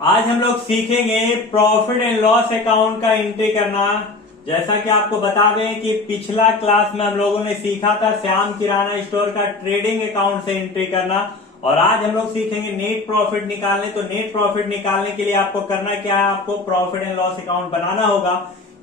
आज हम लोग सीखेंगे प्रॉफिट एंड लॉस अकाउंट का एंट्री करना। जैसा कि आपको बता दें कि पिछला क्लास में हम लोगों ने सीखा था श्याम किराना स्टोर का ट्रेडिंग अकाउंट से एंट्री करना, और आज हम लोग सीखेंगे नेट प्रॉफिट निकालने। तो नेट प्रॉफिट निकालने के लिए आपको करना क्या है, आपको प्रॉफिट एंड लॉस अकाउंट बनाना होगा।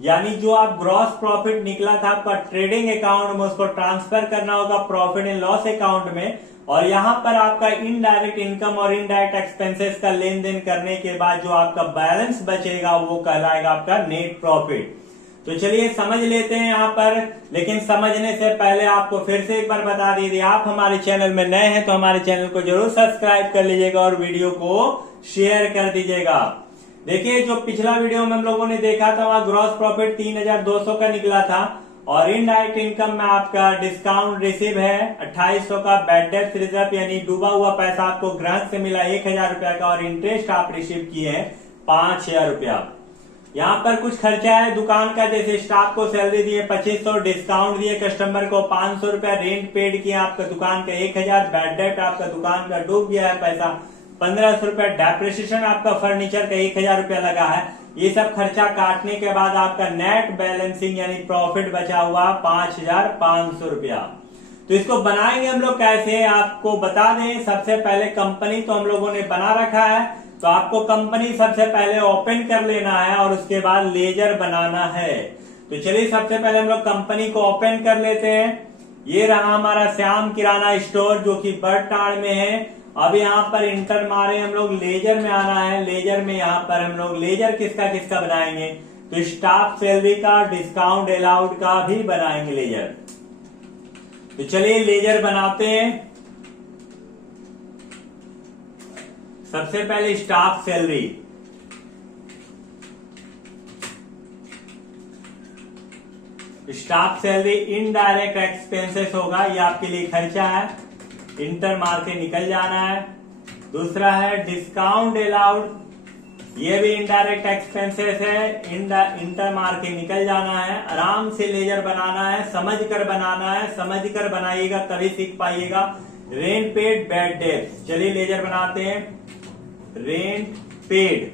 यानी जो आप ग्रॉस प्रॉफिट निकला था आपका ट्रेडिंग अकाउंट में, उसको ट्रांसफर करना होगा प्रॉफिट एंड लॉस अकाउंट में। और यहाँ पर आपका इनडायरेक्ट इनकम और इनडायरेक्ट एक्सपेंसेस का लेन देन करने के बाद जो आपका बैलेंस बचेगा वो कहलाएगा आपका नेट प्रॉफिट। तो चलिए समझ लेते हैं यहाँ पर। लेकिन समझने से पहले आपको फिर से एक बार बता दीजिए, आप हमारे चैनल में नए हैं तो हमारे चैनल को जरूर सब्सक्राइब कर लीजिएगा और वीडियो को शेयर कर दीजिएगा। देखिए, जो पिछला वीडियो में हम लोगों ने देखा था वहां ग्रॉस प्रॉफिट 3200 का निकला था, और इनडायरेक्ट इनकम में आपका डिस्काउंट रिसीव है 2800 का, बैड डेब्ट रिजर्व यानी डूबा हुआ पैसा आपको ग्राहक से मिला 1000 रुपया का, और इंटरेस्ट आप रिसीव किए हैं 5000 रुपया। यहाँ पर कुछ खर्चा है दुकान का, जैसे स्टाफ को सैलरी दिए 2500, डिस्काउंट दिए कस्टमर को 500 रुपया, रेंट पेड किया आपका दुकान का 1000, बैड डेब्ट आपका दुकान का डूब गया है पैसा 1500 रुपया, डेप्रिसिएशन आपका फर्नीचर का 1000 रुपया लगा है। ये सब खर्चा काटने के बाद आपका नेट बैलेंसिंग यानी प्रॉफिट बचा हुआ 5500 रुपया। तो इसको बनाएंगे हम लोग कैसे, आपको बता दें। सबसे पहले कंपनी तो हम लोगों ने बना रखा है, तो आपको कंपनी सबसे पहले ओपन कर लेना है और उसके बाद लेजर बनाना है। तो चलिए सबसे पहले हम लोग कंपनी को ओपन कर लेते हैं। ये रहा हमारा श्याम किराना स्टोर जो कि बड़टाड़ में है। अब यहाँ पर इंटर मारे हम लोग, लेजर में आना है। लेजर में यहाँ पर हम लोग लेजर किसका किसका बनाएंगे, तो स्टाफ सैलरी का, डिस्काउंट अलाउड का भी बनाएंगे लेजर। तो चलिए लेजर बनाते हैं। सबसे पहले staff salary, staff salary indirect expenses होगा, ये आपके लिए खर्चा है, इंटर मार के निकल जाना है। दूसरा है डिस्काउंट अलाउड, ये भी इनडायरेक्ट एक्सपेंसेस है, इंटर मार के निकल जाना है। आराम से लेजर बनाना है, समझ कर बनाना है, समझ कर बनाइएगा तभी सीख पाइएगा। रेंट पेड, बैड डेब्ट, चलिए लेजर बनाते हैं। रेंट पेड,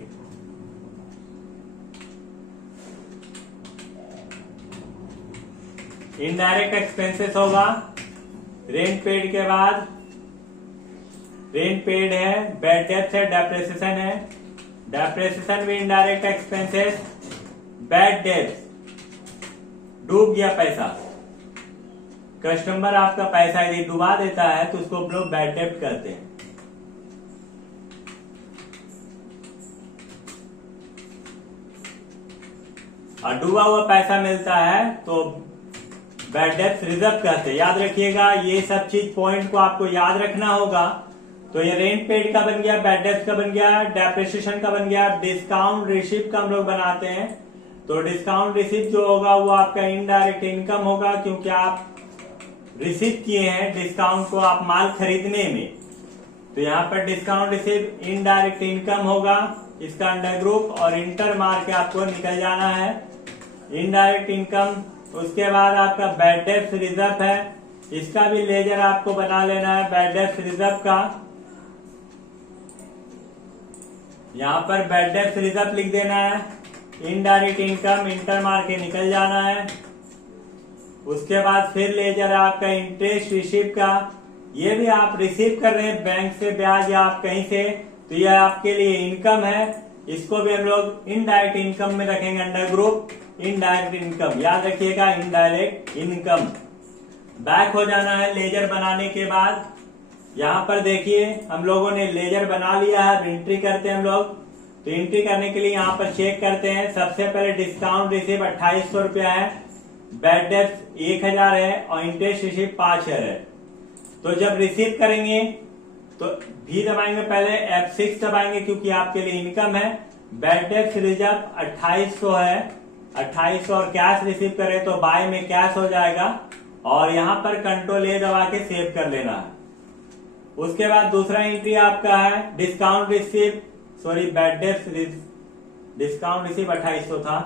इनडायरेक्ट एक्सपेंसेस होगा। रेंट पेड के बाद रेंट पेड है, बैड डेब्ट है, डेप्रिसिएशन है, डेप्रिसिएशन भी इनडायरेक्ट एक्सपेंसेस। बैड डेब्ट, डूब गया पैसा, कस्टमर आपका पैसा यदि डुबा देता है तो उसको हम लोग बैड डेब्ट करते हैं। और डूबा हुआ पैसा मिलता है तो बैड डेब्ट रिजर्व कहते हैं। याद रखिएगा, ये सब चीज पॉइंट को आपको याद रखना होगा। तो ये रेंट पेड का बन गया, बैड डेब्ट का बन गया, डेप्रिसिएशन का बन गया, डिस्काउंट रिसीव का हम लोग बनाते हैं। तो डिस्काउंट रिसीव जो होगा वो आपका इनडायरेक्ट इनकम होगा, क्योंकि आप रिसीव किए हैं डिस्काउंट को आप माल खरीदने में। तो यहाँ पर डिस्काउंट रिसीव इनडायरेक्ट इनकम होगा, इसका अंडर ग्रुप, और इंटर मार के आपको निकल जाना है इनडायरेक्ट इनकम। उसके बाद आपका बैड डेब्ट रिजर्व है, इसका भी लेजर आपको बना लेना है बैड डेब्ट रिजर्व का। यहाँ पर बैड डेब्ट रिजर्व लिख देना है, इनडायरेक्ट इनकम, इंटर मार के निकल जाना है। उसके बाद फिर लेजर आपका इंटरेस्ट रिसीव का, ये भी आप रिसीव कर रहे हैं बैंक से ब्याज या आप कहीं से, तो यह आपके लिए इनकम है। इसको भी हम लोग इनडायरेक्ट इनकम में रखेंगे, अंडर ग्रुप इनडायरेक्ट इनकम। याद रखिएगा इनडायरेक्ट इनकम। बैक हो जाना है लेजर बनाने के बाद। यहाँ पर देखिए हम लोगों ने लेजर बना लिया है, एंट्री करते हैं हम लोग। तो एंट्री करने के लिए यहाँ पर चेक करते हैं। सबसे पहले डिस्काउंट रिसीव 2800 रुपया है, बैड डेब्ट 1000 है, और इंटरेस्ट रिसीव 5000 है। तो जब रिसीव करेंगे तो भी दबाएंगे, पहले F6 दबाएंगे क्योंकि आपके लिए इनकम है। बैड डेब्ट रिजर्व 2800 है, 2800, और कैश रिसीव करें तो बाय में कैश हो जाएगा, और यहाँ पर कंट्रोल ए दबा के सेव कर लेना है। उसके बाद दूसरा एंट्री आपका है डिस्काउंट रिसीव, सॉरी बैड डेब्ट डिस्काउंट रिसीव 2800 था,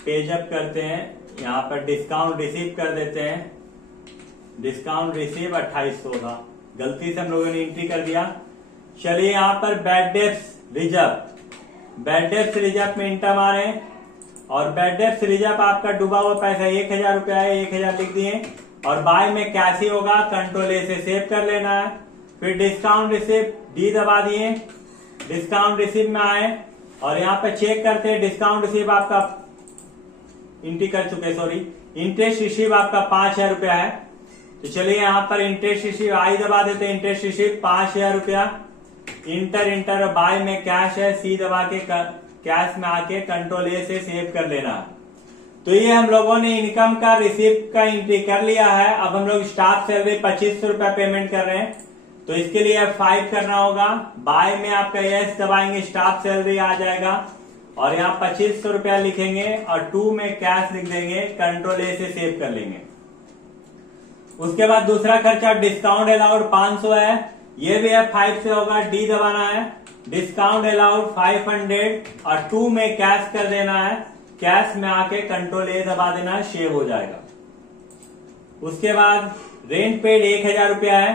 पेज अप करते हैं, यहाँ पर डिस्काउंट रिसीव कर देते हैं। डिस्काउंट रिसीव 2800 था, गलती से हम लोगों ने एंट्री कर दिया। चलिए यहाँ पर बैड डेब्ट रिजर्व, बैड डेप्ट रिजर्व में इंटर मारे और बैड डेप्ट रिजर्व आपका डूबा हुआ पैसा 1000 रुपया है, 1000 लिख दिए और बाय में कैश ही होगा, कंट्रोल ए से सेव कर लेना है। फिर डिस्काउंट रिसिप्ट डी दबा दिए, डिस्काउंट रिसिप्ट में आए और यहाँ पे चेक करते हैं डिस्काउंट रिसिप्ट आपका एंट्री कर चुके, सॉरी इंटरेस्ट रिसीव आपका 5000 रुपया है। तो चलिए यहाँ पर इंटरेस्ट रिसीव आई दबा देते हैं, इंटरेस्ट रिसीव 5000 रुपया, इंटर बाय में कैश है, सी दबा के कैश में आके कंट्रोल ए से सेव कर लेना। तो ये हम लोगों ने इनकम का रिसिप्ट का एंट्री कर लिया है। अब हम लोग स्टाफ सैलरी 2500 रुपया पेमेंट कर रहे हैं, तो इसके लिए F5 करना होगा। बाय में आपका यस दबाएंगे, स्टाफ सैलरी आ जाएगा और यहाँ 2500 रुपया लिखेंगे और 2 में कैश लिख देंगे, कंट्रोल ए से सेव कर लेंगे। उसके बाद दूसरा खर्चा डिस्काउंट अलाउड 500 है, ये भी F5 से होगा, डी दबाना है, डिस्काउंट अलाउड 500 और 2 में कैश कर देना है, कैश में आके कंट्रोल ए दबा देना है, सेव हो जाएगा। उसके बाद रेंट पेड 1000 रुपया है,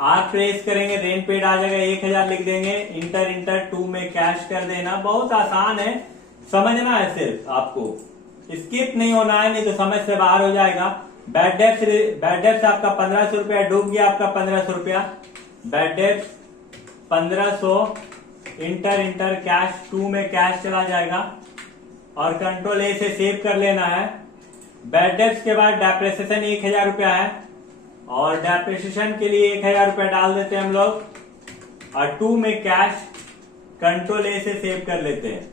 आर प्रेस करेंगे, रेंट पेड आ जाएगा, 1000 लिख देंगे, इंटर 2 में कैश कर देना। बहुत आसान है, समझना है, सिर्फ आपको स्किप नहीं होना है, नहीं तो समझ से बाहर हो जाएगा। बैड डेप्ट आपका 1500 रुपया डूब गया, आपका 1500 रुपया, बैड डेप्ट 1500, इंटर कैश 2 में कैश चला जाएगा और कंट्रोल ए से सेव कर लेना है। बैड डेप्ट के बाद डेप्रिसिएशन 1000 रुपया है और डेप्रिसिएशन के लिए 1000 रुपया डाल देते हैं हम लोग और 2 में कैश, कंट्रोल ए से सेव कर लेते हैं।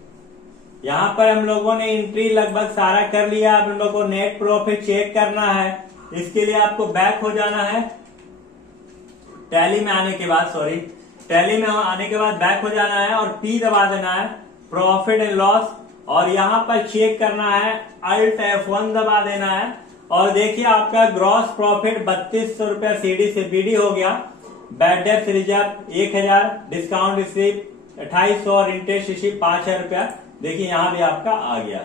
यहाँ पर हम लोगों ने एंट्री लगभग सारा कर लिया। अब हम लोग को नेट प्रॉफिट चेक करना है, इसके लिए आपको बैक हो जाना है, टैली में आने के बाद, सॉरी टैली में आने के बाद बैक हो जाना है और पी दबा देना है, प्रॉफिट एंड लॉस, और यहाँ पर चेक करना है, अल्ट F1 दबा देना है और देखिए आपका ग्रॉस प्रॉफिट 3200 रुपया सीडी से बीडी हो गया। बैड डेप्ट रिजर्व 1000, डिस्काउंट रिसीव 2800 और इंटरेस्ट रिसीव 5000 रुपया, देखिए यहाँ भी आपका आ गया।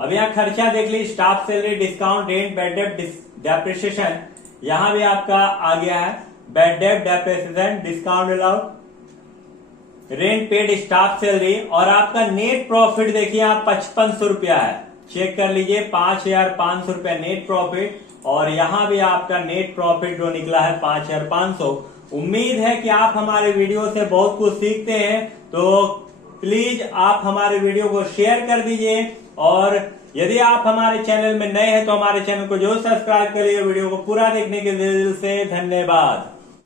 अब यहाँ खर्चा देख ली, staff salary, discount, rent, bad डेप्ट, डेप्रिसिएशन, यहाँ भी आपका आ गया है, बैड डेप्ट, depreciation, discount allowed, rent paid, staff salary, और आपका नेट प्रॉफिट देखिए आप 5500 रुपया है, चेक कर लीजिए 5500 रुपया नेट प्रॉफिट, और यहाँ भी आपका नेट प्रॉफिट जो निकला है 5500। उम्मीद है कि आप हमारे वीडियो से बहुत कुछ सीखते हैं, तो प्लीज आप हमारे वीडियो को शेयर कर दीजिए और यदि आप हमारे चैनल में नए हैं तो हमारे चैनल को जरूर सब्सक्राइब करिए। वीडियो को पूरा देखने के लिए दिल से धन्यवाद।